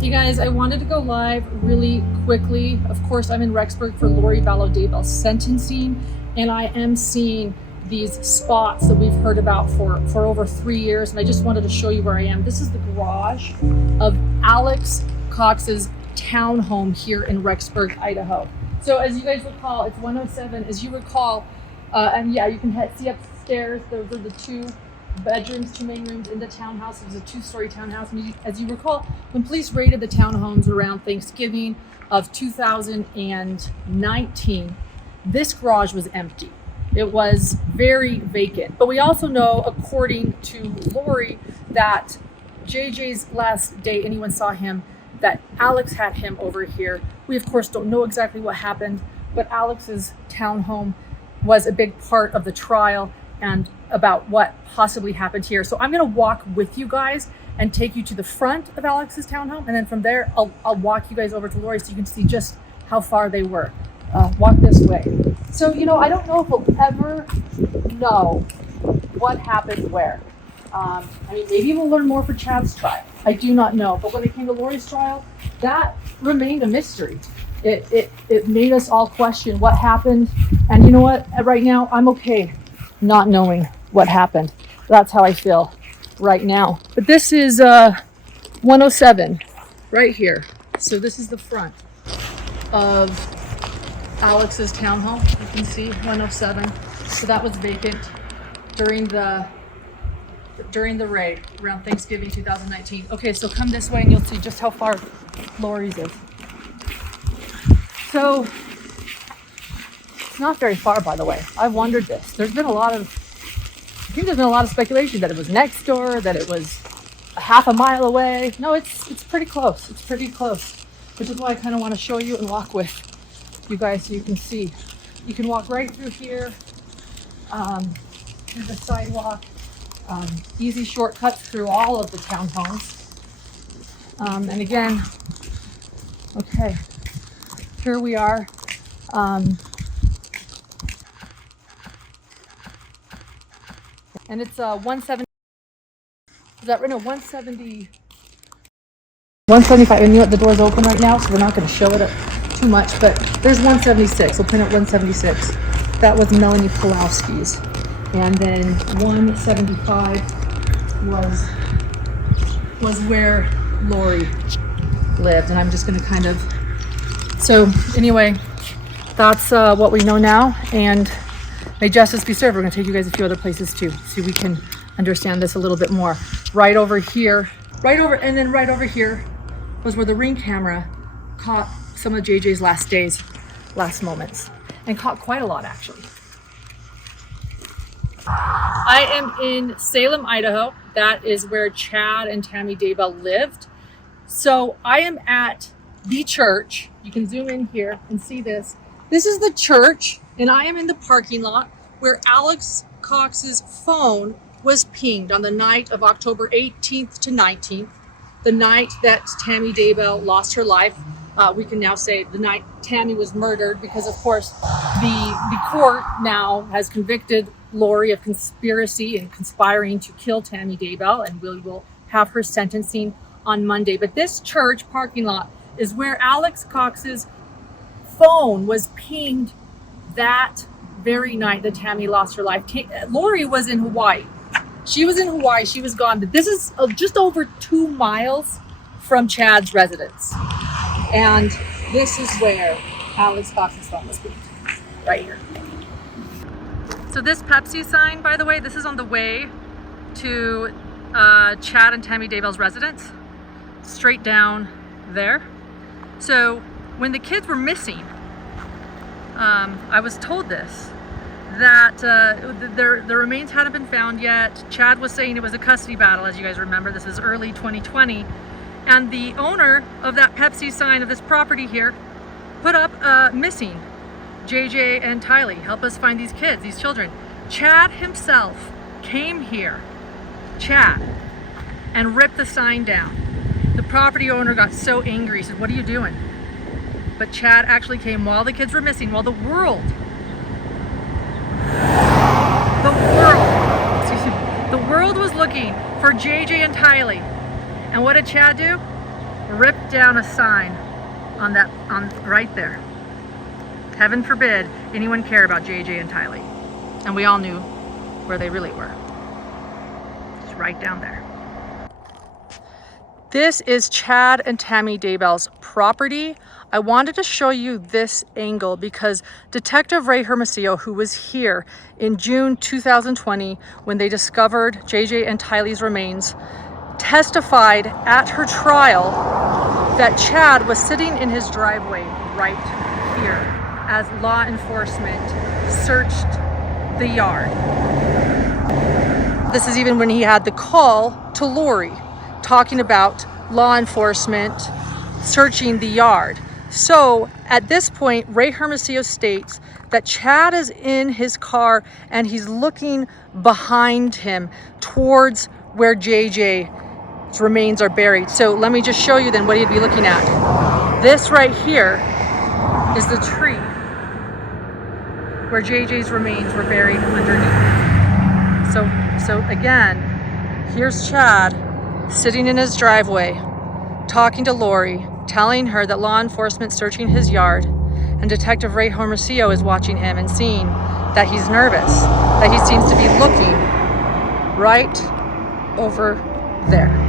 You guys, I wanted to go live really quickly. Of course, I'm in Rexburg for Lori Vallow Daybell's sentencing, and I am seeing these spots that we've heard about for over 3 years, and I just wanted to show you where I am. This is the garage of Alex Cox's townhome here in Rexburg, Idaho. So as you guys recall, it's 107. As you recall, and yeah, you can see upstairs, those are the two bedrooms, two main rooms in the townhouse. It was a 2-story townhouse. And as you recall, when police raided the townhomes around Thanksgiving of 2019, this garage was empty. It was very vacant. But we also know, according to Lori, that JJ's last day anyone saw him, that Alex had him over here. We of course don't know exactly what happened, but Alex's townhome was a big part of the trial and about what possibly happened here. So I'm gonna walk with you guys and take you to the front of Alex's townhome, and then from there I'll walk you guys over to Lori so you can see just how far they were. Walk this way. So, you know, I don't know if we'll ever know what happened where. I mean, maybe we'll learn more for Chad's trial. I do not know. But when it came to Lori's trial, that remained a mystery. It made us all question what happened. And you know what? Right now, I'm okay not knowing what happened. That's how I feel right now. But this is 107 right here. So this is the front of Alex's townhome. You can see 107. So that was vacant during the raid around Thanksgiving 2019. Okay, so come this way and you'll see just how far Lori's is. So it's not very far, by the way. I've wondered this. There's been a lot of speculation that it was next door, that it was a half a mile away. No, it's pretty close. It's pretty close, which is why I kind of want to show you and walk with you guys so you can see. You can walk right through here, through the sidewalk. Easy shortcuts through all of the townhomes. And again, okay, here we are. And it's 170. Is that right? No, 170. 175. And you know what? The door's open right now, so we're not going to show it up too much. But there's 176. We'll print out 176. That was Melanie Pulowski's. And then 175 was where Lori lived. And I'm just going to kind of, so anyway, that's what we know now. And may justice be served. We're going to take you guys a few other places too, so we can understand this a little bit more. Right over here, right over here was where the Ring camera caught some of JJ's last days, last moments, and caught quite a lot actually. I am in Salem, Idaho. That is where Chad and Tammy Daybell lived. So I am at the church. You can zoom in here and see this. This is the church, and I am in the parking lot where Alex Cox's phone was pinged on the night of October 18th to 19th, the night that Tammy Daybell lost her life. We can now say the night Tammy was murdered, because of course the court now has convicted Lori of conspiracy and conspiring to kill Tammy Daybell, and we will have her sentencing on Monday. But this church parking lot is where Alex Cox's phone was pinged that very night that Tammy lost her life. Lori was in Hawaii. She was in Hawaii. She was gone. But this is just over 2 miles from Chad's residence. And this is where Alex Cox's phone was pinged, right here. So this Pepsi sign, by the way, this is on the way to Chad and Tammy Daybell's residence, straight down there. So when the kids were missing, I was told this, that the remains hadn't been found yet. Chad was saying it was a custody battle, as you guys remember. This is early 2020. And the owner of that Pepsi sign of this property here put up missing JJ and Tylee. Help us find these kids, these children. Chad himself came here, Chad, and ripped the sign down. The property owner got so angry. He said, "What are you doing?" But Chad actually came while the kids were missing, while the world was looking for JJ and Tylee. And what did Chad do? ripped down a sign on right there. Heaven forbid anyone care about JJ and Tylee. And we all knew where they really were. Just right down there. This is Chad and Tammy Daybell's property. I wanted to show you this angle because Detective Ray Hermosillo, who was here in June 2020 when they discovered JJ and Tylee's remains, testified at her trial that Chad was sitting in his driveway right here as law enforcement searched the yard. This is even when he had the call to Lori talking about law enforcement searching the yard. So at this point, Ray Hermosillo states that Chad is in his car and he's looking behind him towards where JJ's remains are buried. So let me just show you then what he'd be looking at. This right here is the tree where JJ's remains were buried underneath. So again, here's Chad sitting in his driveway, talking to Lori, telling her that law enforcement searching his yard, and Detective Ray Hermosillo is watching him and seeing that he's nervous, that he seems to be looking right over there.